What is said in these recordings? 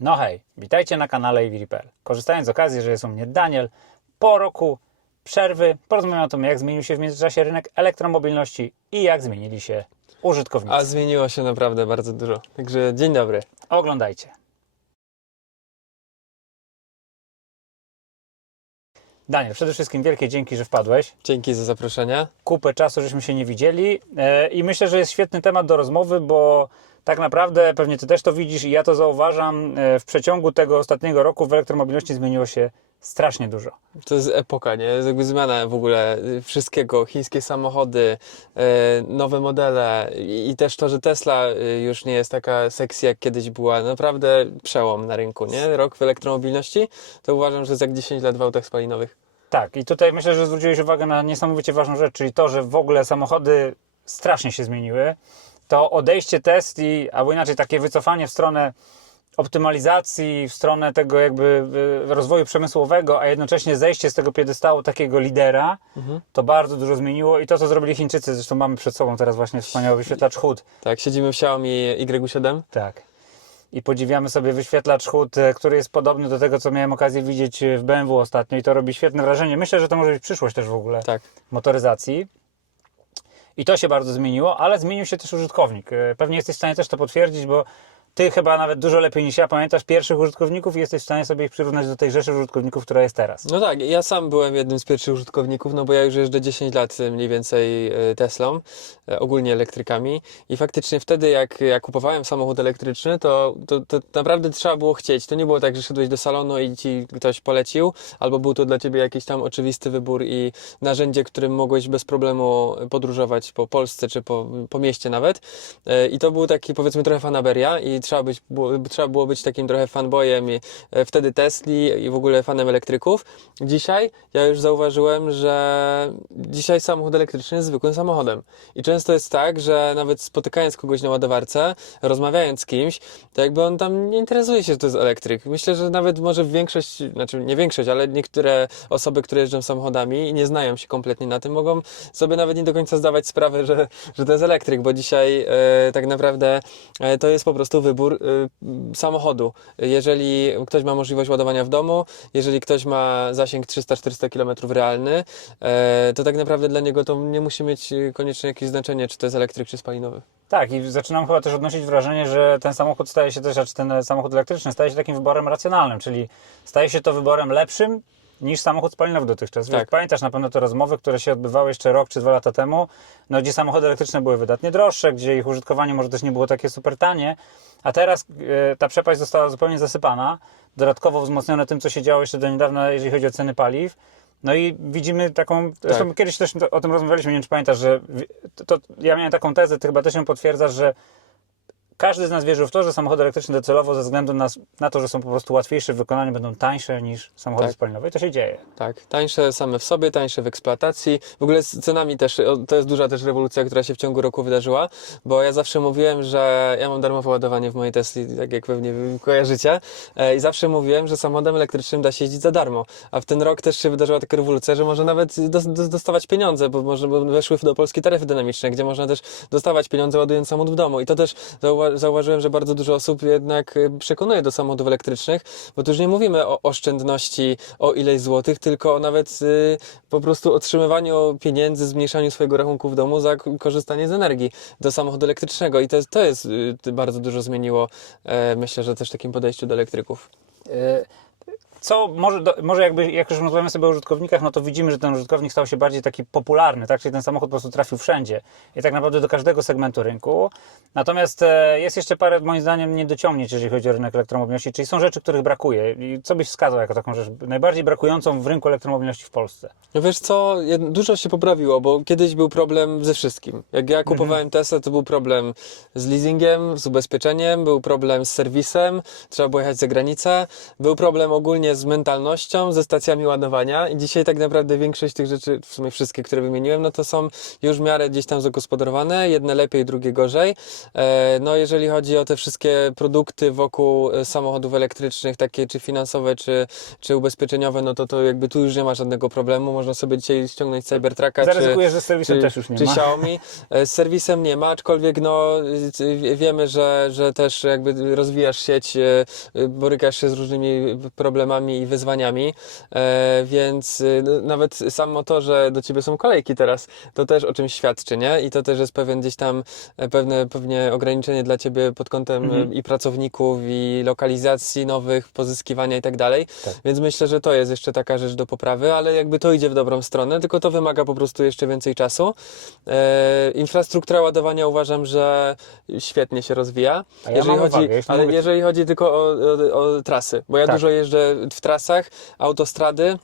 No hej, witajcie na kanale EV.pl. Korzystając z okazji, że jest u mnie Daniel, po roku przerwy porozmawiamy o tym, jak zmienił się w międzyczasie rynek elektromobilności i jak zmienili się użytkownicy. A zmieniło się naprawdę bardzo dużo. Także dzień dobry. Oglądajcie. Daniel, przede wszystkim wielkie dzięki, że wpadłeś. Dzięki za zaproszenie. Kupę czasu, żeśmy się nie widzieli i myślę, że jest świetny temat do rozmowy, bo tak naprawdę pewnie Ty też to widzisz i ja to zauważam, w przeciągu tego ostatniego roku w elektromobilności zmieniło się strasznie dużo. To jest epoka, nie? Jest jakby zmiana w ogóle wszystkiego. Chińskie samochody, nowe modele i też to, że Tesla już nie jest taka sexy jak kiedyś była. Naprawdę przełom na rynku, nie? Rok w elektromobilności to uważam, że jest jak 10 lat w autach spalinowych. Tak, i tutaj myślę, że zwróciłeś uwagę na niesamowicie ważną rzecz, czyli to, że w ogóle samochody strasznie się zmieniły. To odejście Tesli, albo inaczej takie wycofanie w stronę optymalizacji, w stronę tego jakby rozwoju przemysłowego, a jednocześnie zejście z tego piedestału takiego lidera, to bardzo dużo zmieniło i to, co zrobili Chińczycy, zresztą mamy przed sobą teraz właśnie wspaniały wyświetlacz HUD. Tak, siedzimy w Xiaomi Y7. Tak. I podziwiamy sobie wyświetlacz HUD, który jest podobny do tego, co miałem okazję widzieć w BMW ostatnio i to robi świetne wrażenie. Myślę, że to może być przyszłość też w ogóle Tak. motoryzacji. I to się bardzo zmieniło, ale zmienił się też użytkownik. Pewnie jesteś w stanie też to potwierdzić, bo Ty chyba nawet dużo lepiej niż ja pamiętasz pierwszych użytkowników i jesteś w stanie sobie ich przyrównać do tej rzeszy użytkowników, która jest teraz. No tak, ja sam byłem jednym z pierwszych użytkowników, no bo ja już jeżdżę 10 lat mniej więcej Teslą, ogólnie elektrykami i faktycznie wtedy jak kupowałem samochód elektryczny, to naprawdę trzeba było chcieć. To nie było tak, że szedłeś do salonu i ci ktoś polecił, albo był to dla ciebie jakiś tam oczywisty wybór i narzędzie, którym mogłeś bez problemu podróżować po Polsce czy po mieście nawet. I to był taki, powiedzmy, trochę fanaberia i trzeba było być takim trochę fanboyem i wtedy Tesli i w ogóle fanem elektryków. Dzisiaj ja już zauważyłem, że dzisiaj samochód elektryczny jest zwykłym samochodem. I często jest tak, że nawet spotykając kogoś na ładowarce, rozmawiając z kimś, to jakby on tam nie interesuje się, że to jest elektryk. Myślę, że nawet może większość, znaczy nie większość, ale niektóre osoby, które jeżdżą samochodami i nie znają się kompletnie na tym, mogą sobie nawet nie do końca zdawać sprawę, że to jest elektryk, bo dzisiaj tak naprawdę to jest po prostu wybór samochodu. Jeżeli ktoś ma możliwość ładowania w domu, jeżeli ktoś ma zasięg 300-400 km realny, to tak naprawdę dla niego to nie musi mieć koniecznie jakieś znaczenie, czy to jest elektryk, czy spalinowy. Tak, i zaczynam chyba też odnosić wrażenie, że ten samochód staje się też, czy ten samochód elektryczny staje się takim wyborem racjonalnym, czyli staje się to wyborem lepszym niż samochód spalinowy dotychczas. Tak. Pamiętasz na pewno te rozmowy, które się odbywały jeszcze rok czy 2 lata temu, no, gdzie samochody elektryczne były wydatnie droższe, gdzie ich użytkowanie może też nie było takie super tanie, a teraz ta przepaść została zupełnie zasypana, dodatkowo wzmocnione tym, co się działo jeszcze do niedawna, jeżeli chodzi o ceny paliw. No i widzimy taką, zresztą kiedyś też o tym rozmawialiśmy, nie wiem czy pamiętasz, że ja miałem taką tezę, ty chyba też ją potwierdzasz, że każdy z nas wierzył w to, że samochody elektryczne docelowo ze względu na to, że są po prostu łatwiejsze w wykonaniu, będą tańsze niż samochody spalinowe i to się dzieje. Tak, tańsze same w sobie, tańsze w eksploatacji. W ogóle z cenami też, to jest duża też rewolucja, która się w ciągu roku wydarzyła, bo ja zawsze mówiłem, że ja mam darmowe ładowanie w mojej Tesli, tak jak pewnie kojarzycie, i zawsze mówiłem, że samochodem elektrycznym da się jeździć za darmo, a w ten rok też się wydarzyła taka rewolucja, że można nawet dostawać pieniądze, bo weszły do Polski taryfy dynamiczne, gdzie można też dostawać pieniądze ładując samochód w domu i to też zauważyłem, że bardzo dużo osób jednak przekonuje do samochodów elektrycznych, bo tu już nie mówimy o oszczędności, o ileś złotych, tylko nawet po prostu otrzymywaniu pieniędzy, zmniejszaniu swojego rachunku w domu za korzystanie z energii do samochodu elektrycznego i to jest bardzo dużo zmieniło, myślę, że też w takim podejściu do elektryków. Co może jakby, jak już rozmawiamy sobie o użytkownikach, no to widzimy, że ten użytkownik stał się bardziej taki popularny, tak? Czyli ten samochód po prostu trafił wszędzie i tak naprawdę do każdego segmentu rynku. Natomiast jest jeszcze parę, moim zdaniem, niedociągnięć, jeżeli chodzi o rynek elektromobilności, czyli są rzeczy, których brakuje. I co byś wskazał jako taką rzecz najbardziej brakującą w rynku elektromobilności w Polsce? No wiesz co, dużo się poprawiło, bo kiedyś był problem ze wszystkim. Jak ja kupowałem Tesla, to był problem z leasingiem, z ubezpieczeniem, był problem z serwisem, trzeba było jechać za granicę, był problem ogólnie czynienia z mentalnością, ze stacjami ładowania i dzisiaj tak naprawdę większość tych rzeczy, w sumie wszystkie, które wymieniłem, no to są już w miarę gdzieś tam zagospodarowane, jedne lepiej, drugie gorzej. No jeżeli chodzi o te wszystkie produkty wokół samochodów elektrycznych, takie czy finansowe, czy ubezpieczeniowe, no to jakby tu już nie ma żadnego problemu, można sobie dzisiaj ściągnąć Cybertrucka, Zaryzykuję, że z serwisem też już nie czy ma. Xiaomi. Z serwisem nie ma, aczkolwiek no, wiemy, że też jakby rozwijasz sieć, borykasz się z różnymi problemami i wyzwaniami, więc no, nawet samo to, że do ciebie są kolejki teraz, to też o czymś świadczy, nie? I to też jest pewien gdzieś tam pewnie ograniczenie dla ciebie pod kątem i pracowników, i lokalizacji nowych, pozyskiwania i tak dalej. Tak. Więc myślę, że to jest jeszcze taka rzecz do poprawy, ale jakby to idzie w dobrą stronę, tylko to wymaga po prostu jeszcze więcej czasu. Infrastruktura ładowania uważam, że świetnie się rozwija. A ja mam uwagę, jeśli ale mogę- jeżeli chodzi tylko o trasy, bo ja Tak. dużo jeżdżę w trasach, autostrady.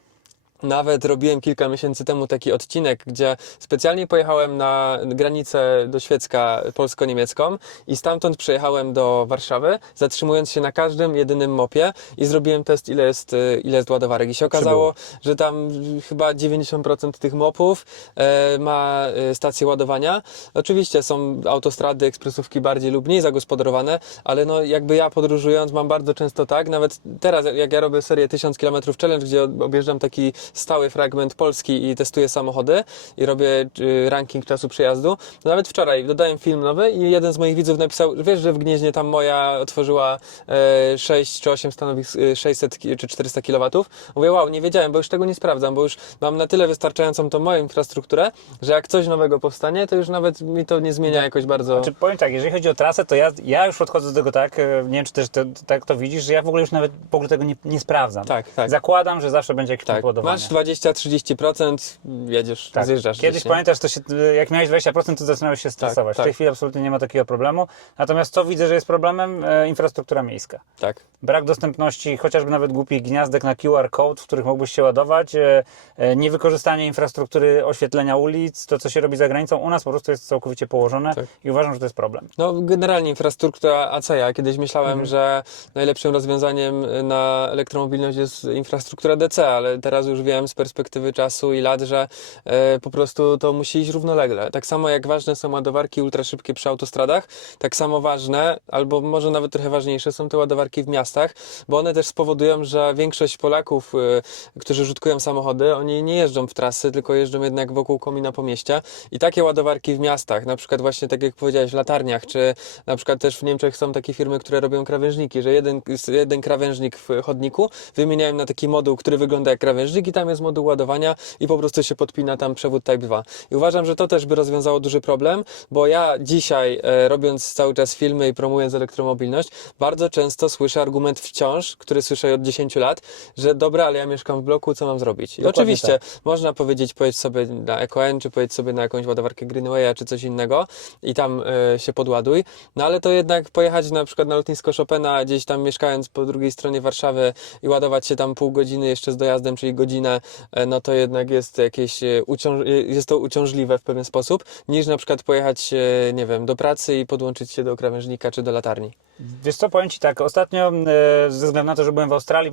Nawet robiłem kilka miesięcy temu taki odcinek, gdzie specjalnie pojechałem na granicę do Świecka polsko-niemiecką i stamtąd przejechałem do Warszawy, zatrzymując się na każdym jedynym mopie i zrobiłem test, ile jest ładowarek. I się okazało, że tam chyba 90% tych mopów ma stację ładowania. Oczywiście są autostrady, ekspresówki bardziej lub mniej zagospodarowane, ale no jakby ja podróżując mam bardzo często tak, nawet teraz jak ja robię serię 1000 km challenge, gdzie objeżdżam taki stały fragment Polski i testuję samochody i robię ranking czasu przejazdu. No nawet wczoraj dodałem film nowy i jeden z moich widzów napisał, wiesz, że w Gnieźnie tam moja otworzyła 6 czy 8 stanowisk 600 czy 400 kW. Mówię, wow, nie wiedziałem, bo już tego nie sprawdzam, bo już mam na tyle wystarczającą tą moją infrastrukturę, że jak coś nowego powstanie, to już nawet mi to nie zmienia jakoś bardzo. Znaczy, powiem tak, jeżeli chodzi o trasę, to ja już podchodzę do tego tak, nie wiem, czy też tak to widzisz, że ja w ogóle już nawet w ogóle tego nie sprawdzam. Tak. Zakładam, że zawsze będzie jakiś punkt ładowania. Masz 20-30%, jedziesz, zjeżdżasz. Kiedyś gdzieś, nie? pamiętasz, jak miałeś 20%, to zaczynałeś się stresować. tak. W tej chwili absolutnie nie ma takiego problemu. Natomiast co widzę, że jest problemem? Infrastruktura miejska. Tak. Brak dostępności chociażby nawet głupich gniazdek na QR code, w których mógłbyś się ładować, niewykorzystanie infrastruktury oświetlenia ulic, to co się robi za granicą, u nas po prostu jest całkowicie położone i uważam, że to jest problem. No generalnie infrastruktura AC. Ja kiedyś myślałem, że najlepszym rozwiązaniem na elektromobilność jest infrastruktura DC, ale teraz już wiem z perspektywy czasu i lat, że po prostu to musi iść równolegle. Tak samo jak ważne są ładowarki ultraszybkie przy autostradach, tak samo ważne, albo może nawet trochę ważniejsze są te ładowarki w miastach, bo one też spowodują, że większość Polaków, którzy użytkują samochody, oni nie jeżdżą w trasy, tylko jeżdżą jednak wokół komina po mieście i takie ładowarki w miastach, na przykład właśnie tak jak powiedziałeś w latarniach, czy na przykład też w Niemczech są takie firmy, które robią krawężniki, że jeden krawężnik w chodniku wymieniają na taki moduł, który wygląda jak krawężnik i tam jest moduł ładowania i po prostu się podpina tam przewód Type 2. I uważam, że to też by rozwiązało duży problem, bo ja dzisiaj robiąc cały czas filmy i promując elektromobilność, bardzo często słyszę argument wciąż, który słyszę od 10 lat, że dobra, ale ja mieszkam w bloku, co mam zrobić? I Dokładnie oczywiście tak. można powiedzieć, pojedź sobie na EcoN, czy pojedź sobie na jakąś ładowarkę Greenwaya, czy coś innego i tam się podładuj, no ale to jednak pojechać na przykład na lotnisko Chopina, gdzieś tam mieszkając po drugiej stronie Warszawy i ładować się tam pół godziny jeszcze z dojazdem, czyli godzinę, no to jednak jest jakieś jest to uciążliwe w pewien sposób, niż na przykład pojechać, nie wiem, do pracy i podłączyć się do krawężnika czy do latarni. Wiesz co, powiem Ci tak, ostatnio ze względu na to, że byłem w Australii,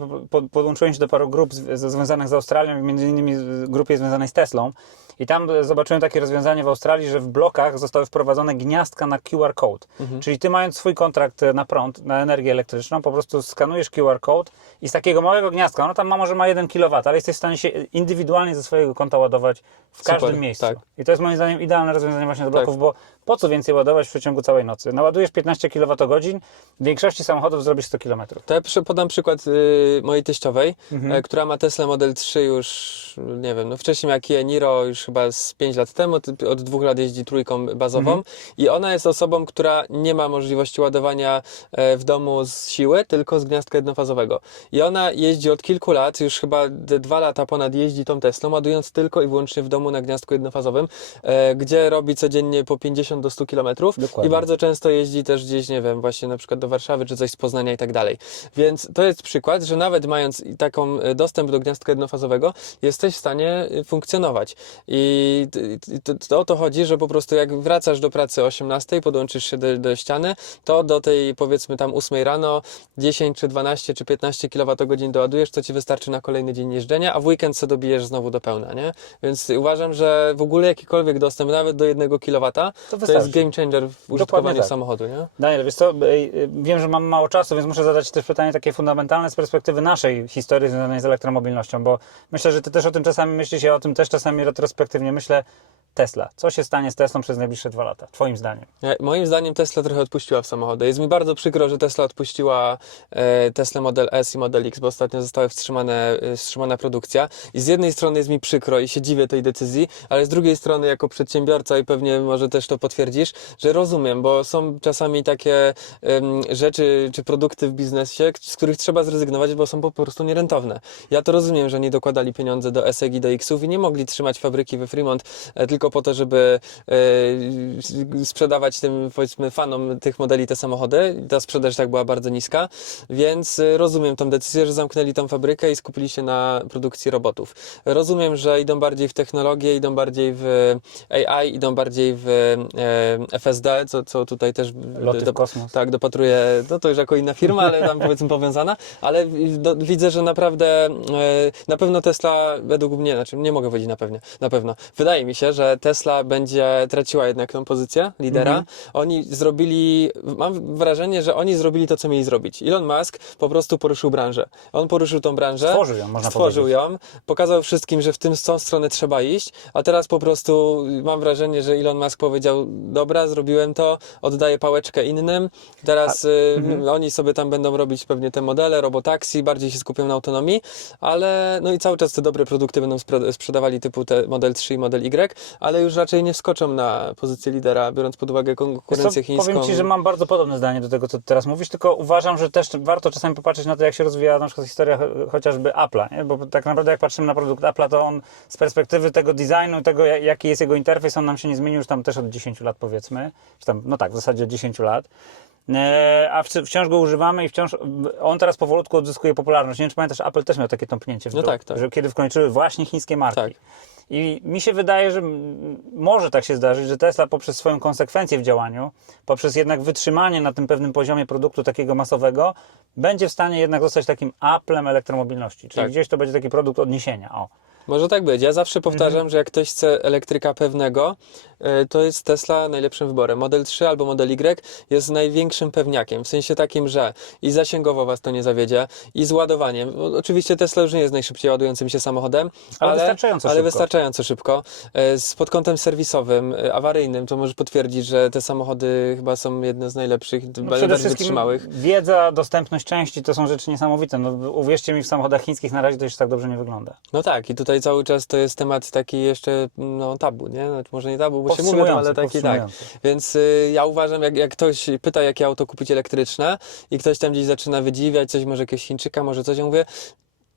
podłączyłem się do paru grup związanych z Australią, między innymi grupie związanej z Teslą i tam zobaczyłem takie rozwiązanie w Australii, że w blokach zostały wprowadzone gniazdka na QR code, czyli Ty mając swój kontrakt na prąd, na energię elektryczną, po prostu skanujesz QR code i z takiego małego gniazdka, ono tam może ma 1 kW, ale jesteś w stanie się indywidualnie ze swojego konta ładować w każdym miejscu. tak. I to jest moim zdaniem idealne rozwiązanie właśnie do bloków, bo po co więcej ładować w przeciągu całej nocy? Naładujesz 15 kWh, w większości samochodów zrobisz 100 km. To ja podam przykład mojej teściowej, która ma Tesla Model 3 już, nie wiem, no wcześniej miała Kia Niro już chyba z 5 lat temu, od 2 lat jeździ trójką bazową i ona jest osobą, która nie ma możliwości ładowania w domu z siły, tylko z gniazdka jednofazowego. I ona jeździ od kilku lat, już chyba 2 lata ponad jeździ tą Teslą, ładując tylko i wyłącznie w domu na gniazdku jednofazowym, gdzie robi codziennie po 50 do 100 km i bardzo często jeździ też gdzieś, nie wiem, właśnie na przykład do Warszawy, czy coś z Poznania i tak dalej. Więc to jest przykład, że nawet mając taką dostęp do gniazdka jednofazowego, jesteś w stanie funkcjonować. I to o to chodzi, że po prostu jak wracasz do pracy o 18, podłączysz się do ściany, to do tej powiedzmy tam 8 rano 10 czy 12 czy 15 kWh doładujesz, co ci wystarczy na kolejny dzień jeżdżenia, a w weekend sobie dobijesz znowu do pełna, nie? Więc uważam, że w ogóle jakikolwiek dostęp, nawet do 1 kW, to jest game changer w użytkowaniu tak. samochodu, nie? Daniel, wiesz co, wiem, że mam mało czasu, więc muszę zadać też pytanie takie fundamentalne z perspektywy naszej historii związanej z elektromobilnością, bo myślę, że ty też o tym czasami myślisz, ja o tym też czasami retrospektywnie myślę. Tesla. Co się stanie z Teslą przez najbliższe 2 lata? Twoim zdaniem? Moim zdaniem Tesla trochę odpuściła w samochody. Jest mi bardzo przykro, że Tesla odpuściła Tesla Model S i Model X, bo ostatnio została wstrzymana produkcja. I z jednej strony jest mi przykro i się dziwię tej decyzji, ale z drugiej strony jako przedsiębiorca i pewnie może też to potwierdzisz, że rozumiem, bo są czasami takie rzeczy czy produkty w biznesie, z których trzeba zrezygnować, bo są po prostu nierentowne. Ja to rozumiem, że nie dokładali pieniądze do S i do X-ów i nie mogli trzymać fabryki we Fremont tylko po to, żeby sprzedawać tym, powiedzmy, fanom tych modeli te samochody. Ta sprzedaż tak była bardzo niska, więc rozumiem tą decyzję, że zamknęli tą fabrykę i skupili się na produkcji robotów. Rozumiem, że idą bardziej w technologię, idą bardziej w AI, idą bardziej w FSD, co tutaj też Loty w kosmos. tak, dopatruję, no to już jako inna firma, ale tam powiedzmy powiązana, ale widzę, że naprawdę na pewno Tesla według mnie, znaczy nie mogę powiedzieć na pewno, wydaje mi się, że Tesla będzie traciła jednak tą pozycję lidera. Oni zrobili, mam wrażenie, że oni zrobili to, co mieli zrobić. Elon Musk po prostu poruszył branżę. On poruszył tą branżę. Stworzył ją, można stworzył powiedzieć. ją, pokazał wszystkim, że w tą stronę trzeba iść, a teraz po prostu mam wrażenie, że Elon Musk powiedział, dobra, zrobiłem to, oddaję pałeczkę innym, teraz oni sobie tam będą robić pewnie te modele, robotaxi, bardziej się skupią na autonomii, ale no i cały czas te dobre produkty będą sprzedawali typu te Model 3 i Model Y, ale już raczej nie wskoczą na pozycję lidera, biorąc pod uwagę konkurencję chińską. Powiem Ci, że mam bardzo podobne zdanie do tego, co Ty teraz mówisz, tylko uważam, że też warto czasami popatrzeć na to, jak się rozwija na przykład historia chociażby Apple'a, nie? Bo tak naprawdę jak patrzymy na produkt Apple'a, to on z perspektywy tego designu, tego jaki jest jego interfejs, on nam się nie zmienił już tam też od 10 lat powiedzmy, czy tam, no tak, w zasadzie od 10 lat. A wciąż go używamy i wciąż on teraz powolutku odzyskuje popularność. Nie wiem, czy pamiętasz, Apple też miał takie tąpnięcie w dół, tak. że kiedy wkończyły właśnie chińskie marki. Tak. I mi się wydaje, że może tak się zdarzyć, że Tesla poprzez swoją konsekwencję w działaniu, poprzez jednak wytrzymanie na tym pewnym poziomie produktu takiego masowego, będzie w stanie jednak zostać takim Applem elektromobilności. Czyli Tak. gdzieś to będzie taki produkt odniesienia. O. Może tak być. Ja zawsze powtarzam, że jak ktoś chce elektryka pewnego, to jest Tesla najlepszym wyborem. Model 3 albo Model Y jest największym pewniakiem. W sensie takim, że i zasięgowo was to nie zawiedzie, i z ładowaniem. Oczywiście Tesla już nie jest najszybciej ładującym się samochodem, Ale wystarczająco szybko. Pod kątem serwisowym, awaryjnym, to możesz potwierdzić, że te samochody chyba są jedne z najlepszych, Przede bardziej wszystkim wytrzymałych. wiedza, dostępność części to są rzeczy niesamowite. No, uwierzcie mi, w samochodach chińskich na razie to jeszcze tak dobrze nie wygląda. No tak, i tutaj cały czas to jest temat taki jeszcze, no tabu, nie? Znaczy, może nie tabu, bo się mówią, ale taki tak. Więc ja uważam, jak ktoś pyta, jakie auto kupić elektryczne i ktoś tam gdzieś zaczyna wydziwiać, coś może jakiegoś Chińczyka, może coś, ja mówię,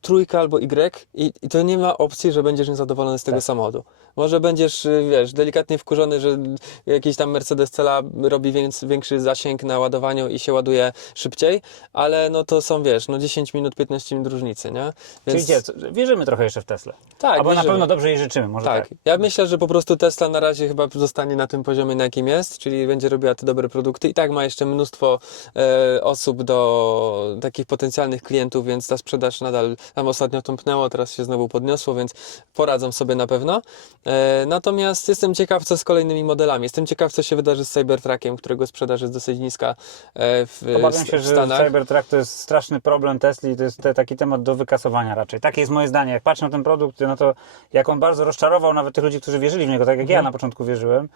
trójka albo Y i to nie ma opcji, że będziesz niezadowolony z tego samochodu. Może będziesz, wiesz, delikatnie wkurzony, że jakiś tam Mercedes Cela robi większy zasięg na ładowaniu i się ładuje szybciej, ale no to są, wiesz, no 10 minut, 15 minut różnicy, nie? Więc... Czyli wierzymy trochę jeszcze w Teslę. Tak, albo na wierzymy. pewno dobrze jej życzymy, może tak. Ja myślę, że po prostu Tesla na razie chyba zostanie na tym poziomie, na jakim jest, czyli będzie robiła te dobre produkty i tak ma jeszcze mnóstwo osób do takich potencjalnych klientów, więc ta sprzedaż nadal tam ostatnio tąpnęło, teraz się znowu podniosło, więc poradzą sobie na pewno. Natomiast jestem ciekaw, co z kolejnymi modelami. Jestem ciekaw, co się wydarzy z Cybertruckiem, którego sprzedaż jest dosyć niska Obawiam się, w że Stanach. Cybertruck to jest straszny problem Tesli, to jest taki temat do wykasowania raczej. Takie jest moje zdanie. Jak patrzę na ten produkt, no to jak on bardzo rozczarował nawet tych ludzi, którzy wierzyli w niego, tak jak ja na początku wierzyłem,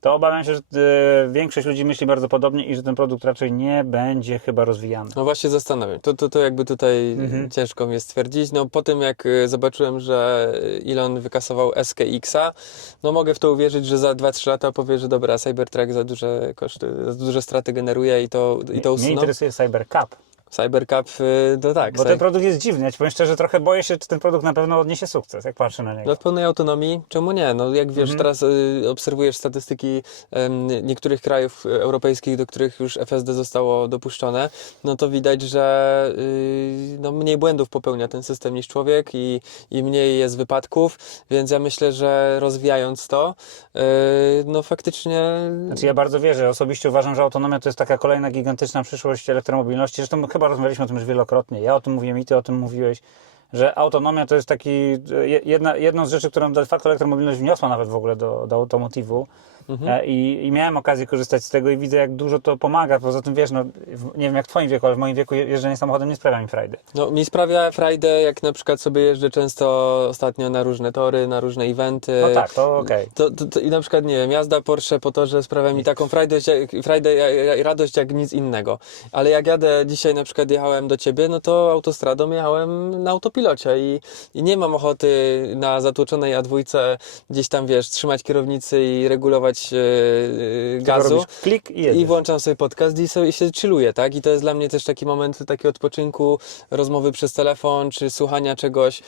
to obawiam się, że większość ludzi myśli bardzo podobnie i że ten produkt raczej nie będzie chyba rozwijany. No właśnie zastanawiam. To jakby tutaj ciężko mi jest stwierdzić. No po tym jak zobaczyłem, że Elon wykasował SKX-a, no mogę w to uwierzyć, że za 2-3 lata powie, że dobra, Cybertruck za duże koszty, za duże straty generuje i to Mnie usuną. interesuje Cybercup. Cybercap, to tak. Bo ten produkt jest dziwny. Ja ci powiem szczerze, trochę boję się, czy ten produkt na pewno odniesie sukces, jak patrzę na niego. Dla pełnej autonomii, czemu nie? No jak wiesz, teraz obserwujesz statystyki niektórych krajów europejskich, do których już FSD zostało dopuszczone, no to widać, że no, mniej błędów popełnia ten system niż człowiek i mniej jest wypadków, więc ja myślę, że rozwijając to, no faktycznie... Znaczy ja bardzo wierzę. Osobiście uważam, że autonomia to jest taka kolejna gigantyczna przyszłość elektromobilności. Zresztą chyba rozmawialiśmy o tym już wielokrotnie. Ja o tym mówiłem i ty o tym mówiłeś, że autonomia to jest jedną z rzeczy, którą de facto elektromobilność wniosła nawet w ogóle do automotywu. I miałem okazję korzystać z tego i widzę, jak dużo to pomaga. Poza tym, wiesz, no, nie wiem jak w twoim wieku, ale w moim wieku jeżdżenie samochodem nie sprawia mi frajdy. No, mi sprawia frajdę, jak na przykład sobie jeżdżę często ostatnio na różne tory, na różne eventy. No tak, to okej. I na przykład, nie wiem, jazda Porsche po torze sprawia mi taką frajdę i radość jak nic innego. Ale jak jadę, dzisiaj na przykład jechałem do ciebie, no to autostradą jechałem na autopilocie i nie mam ochoty na zatłoczonej A2 gdzieś tam, wiesz, trzymać kierownicy i regulować gazu. Robisz klik i jedziesz. I włączam sobie podcast i się chilluję, tak? I to jest dla mnie też taki moment takiego odpoczynku, rozmowy przez telefon, czy słuchania czegoś.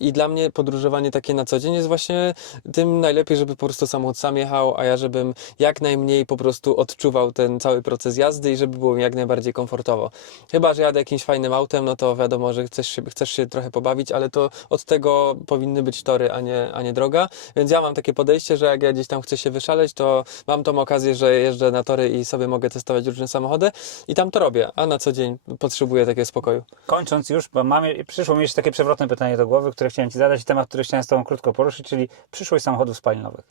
I dla mnie podróżowanie takie na co dzień jest właśnie tym najlepiej, żeby po prostu samochód sam jechał, a ja żebym jak najmniej po prostu odczuwał ten cały proces jazdy i żeby było mi jak najbardziej komfortowo. Chyba że jadę jakimś fajnym autem, no to wiadomo, że chcesz się trochę pobawić, ale to od tego powinny być tory, a nie droga. Więc ja mam takie podejście, że jak ja gdzieś tam chcę się wyszaleć, to mam tą okazję, że jeżdżę na tory i sobie mogę testować różne samochody i tam to robię, a na co dzień potrzebuję takiego spokoju. Kończąc już, bo przyszło mi jeszcze takie przewrotne pytanie do głowy, które chciałem ci zadać i temat, który chciałem z tobą krótko poruszyć, czyli przyszłość samochodów spalinowych.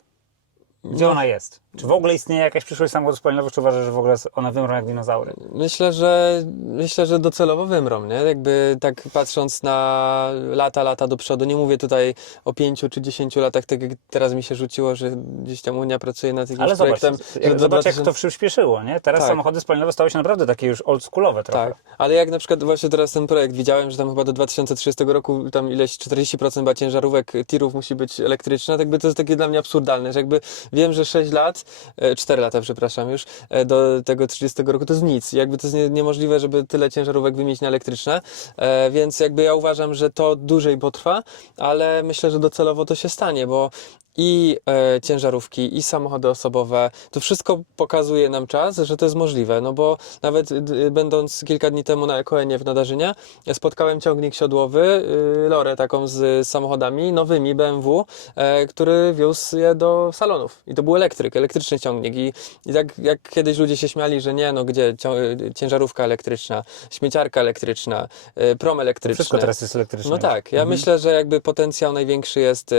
Gdzie ona jest? Czy w ogóle istnieje jakaś przyszłość samochodów spalinowych, czy uważasz, że w ogóle one wymrą jak dinozaury? Myślę, że docelowo wymrą, nie? Jakby tak patrząc na lata do przodu, nie mówię tutaj o 5 czy 10 latach, tak jak teraz mi się rzuciło, że gdzieś tam Unia pracuje nad jakimś Ale zobacz, projektem. zobacz jak to przyspieszyło, nie? Teraz Tak. samochody spalinowe stały się naprawdę takie już oldschoolowe trochę. Tak, ale jak na przykład właśnie teraz ten projekt widziałem, że tam chyba do 2030 roku tam ileś 40% chyba ciężarówek tirów musi być elektryczna, tak jakby to jest takie dla mnie absurdalne, że jakby wiem, że 4 lata, przepraszam już, do tego 30 roku to jest nic. Jakby to jest niemożliwe, żeby tyle ciężarówek wymienić na elektryczne, więc jakby ja uważam, że to dłużej potrwa, ale myślę, że docelowo to się stanie, bo i ciężarówki, i samochody osobowe, to wszystko pokazuje nam czas, że to jest możliwe, no bo nawet będąc kilka dni temu na Ekoenie w Nadarzynie, spotkałem ciągnik siodłowy, lorę taką z samochodami nowymi BMW, który wiózł je do salonów i to był elektryczny ciągnik i tak jak kiedyś ludzie się śmiali, że nie, no gdzie ciężarówka elektryczna, śmieciarka elektryczna, prom elektryczny. Wszystko teraz jest elektryczne. No tak, ja myślę, że jakby potencjał największy jest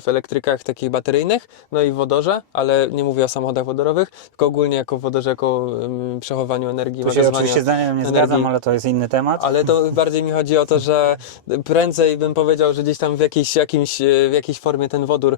w elektrykach takich bateryjnych, no i w wodorze, ale nie mówię o samochodach wodorowych, tylko ogólnie jako w wodorze, jako przechowaniu energii, Tu się oczywiście zdaniem nie zgadzam, ale to jest inny temat. Ale to bardziej mi chodzi o to, że prędzej bym powiedział, że gdzieś tam w jakiejś formie ten wodór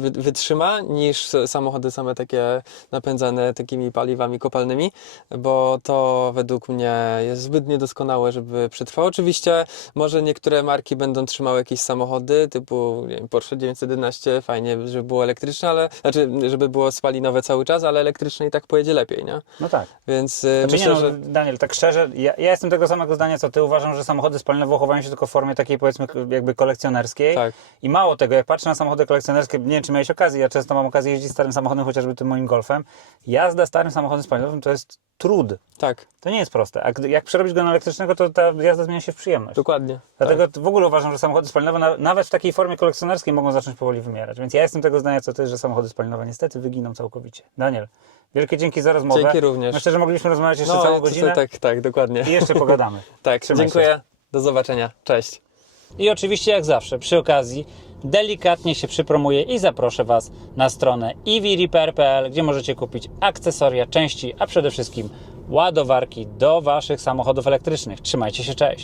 wytrzyma, niż samochody same takie napędzane takimi paliwami kopalnymi, bo to według mnie jest zbyt niedoskonałe, żeby przetrwało. Oczywiście może niektóre marki będą trzymały jakieś samochody typu nie wiem, Porsche 911, fajnie, żeby było elektryczne, ale znaczy, żeby było spalinowe cały czas, ale elektryczne i tak pojedzie lepiej, nie? No tak. Więc Znaczy myślę, nie, no, że Daniel, tak szczerze, ja jestem tego samego zdania co ty. Uważam, że samochody spalinowe uchowają się tylko w formie takiej powiedzmy jakby kolekcjonerskiej. tak. I mało tego, jak patrzę na samochody kolekcjonerskie, nie wiem czy miałeś okazję, ja często mam okazję jeździć starym samochodem, chociażby tym moim Golfem. Jazda starym samochodem spalinowym to jest trud. Tak, To nie jest proste. A jak przerobić go na elektrycznego, to ta jazda zmienia się w przyjemność. dokładnie. Dlatego w ogóle uważam, że samochody spalinowe nawet w takiej formie kolekcjonerskiej mogą zacząć powoli wymierać. Więc ja jestem tego zdania co ty, że samochody spalinowe niestety wyginą całkowicie. Daniel, wielkie dzięki za rozmowę. Dzięki również. Myślę, że moglibyśmy rozmawiać jeszcze No, całą to godzinę tak, dokładnie. i jeszcze pogadamy. Tak, Trzymaj dziękuję. się. Do zobaczenia. Cześć. I oczywiście jak zawsze przy okazji delikatnie się przypromuję i zaproszę Was na stronę eVrepair.pl, gdzie możecie kupić akcesoria, części, a przede wszystkim ładowarki do Waszych samochodów elektrycznych. Trzymajcie się, cześć!